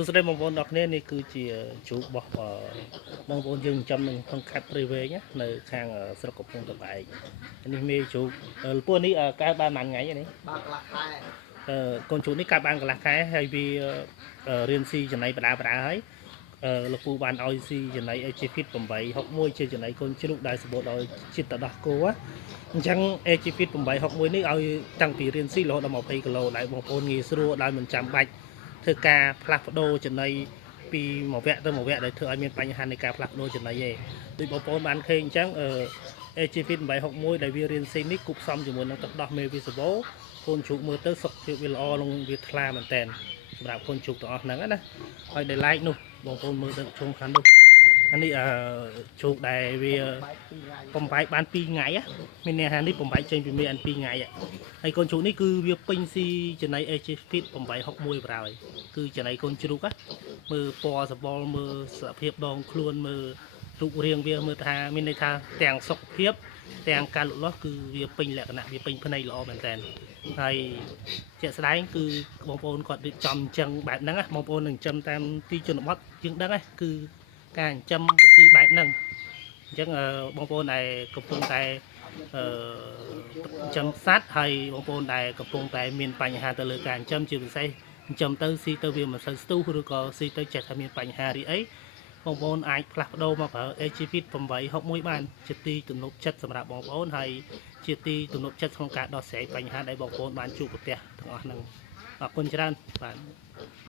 សួស្តីបងប្អូនអ្នកគ្នានេះគឺជាជ្រូករបស់បងប្អូនយើងចំនឹងក្នុងខេត្តព្រៃវែងនៅខាងស្រុកកំពង់ត្បែកនេះមេជ្រូកពួកនេះកើតបានប៉ុន្មានថ្ងៃនេះបានកន្លះខែកូនជ្រូកនេះកើតបានកន្លះខែហើយវារៀនស៊ីចំណីបដាហើយលោកពូបានឲ្យស៊ីចំណី AGFit 861ជាចំណីកូនជ្រូកដែលសម្បូរដោយជាតិទឹកដោះគោអញ្ចឹង AGFit 861នេះឲ្យតាំងពីរៀនស៊ីរហូតដល់20គីឡូដែលបងប្អូនងាយស្រួលដែលមិនចាំបាច់ធ្វើការផ្លាស់ប្ដូរចំណីពីមួយវគ្គទៅមួយវគ្គដែលធ្វើឲ្យមានបញ្ហានៃការផ្លាស់ប្ដូរចំណីឯងដូចបងប្អូនបានឃើញអញ្ចឹងAGFit 861ដែលវារៀនស៊ីនេះគប់ផ្សំជាមួយនឹងទឹកដោះមេវីសាវូកូនជ្រូកមើលទៅសុខភាពវាល្អនិងវាថ្លាមែនតើសម្រាប់កូនជ្រូកទាំងអស់ហ្នឹងណាហើយដែល like នោះបងប្អូនមើលទៅជុំខាងនោះអានេះជ្រូកដែលវាបំបែកបាន2ថ្ងៃមានន័យថានេះបំបែកចេញពីមេអាន2ថ្ងៃហើយកូនជ្រូកនេះគឺវាពេញស៊ីចំណី AGFit 861ប្រហើយគឺចំណីកូនជ្រូកមើលពណ៌សបល់មើលសភាពដងខ្លួនមើលរូបរាងវាមើលថាមានន័យថាទាំងសុខភាពទាំងការលូតលាស់គឺវាពេញលក្ខណៈវាពេញភ្នែកល្អមែនតើហើយជាក់ស្ដែងគឺបងប្អូនគាត់រៀបចំអញ្ចឹងបែបហ្នឹងបងប្អូននឹងចិញ្ចឹមតាមទីជនបទយើងដឹងគឺការចិញ្ចឹមគឺបែបហ្នឹងអញ្ចឹងបងប្អូនដែលកំពុងតែចិញ្ចឹមសត្វហើយបងប្អូនដែលកំពុងតែមានបញ្ហាទៅលើការចិញ្ចឹមជាពិសេសចិញ្ចឹមទៅស៊ីទៅវាមិនសូវស្ទុះឬក៏ស៊ីទៅចេះថាមានបញ្ហារីអីបងប្អូនអាចផ្លាស់ប្ដូរមកប្រើ AGFit 861បានជាទីទំនុកចិត្តសម្រាប់បងប្អូនហើយជាទីទំនុកចិត្តក្នុងការដោះស្រាយបញ្ហាដែលបងប្អូនបានជួបប្រទះទាំងអស់ហ្នឹងអរគុណច្រើនបាទ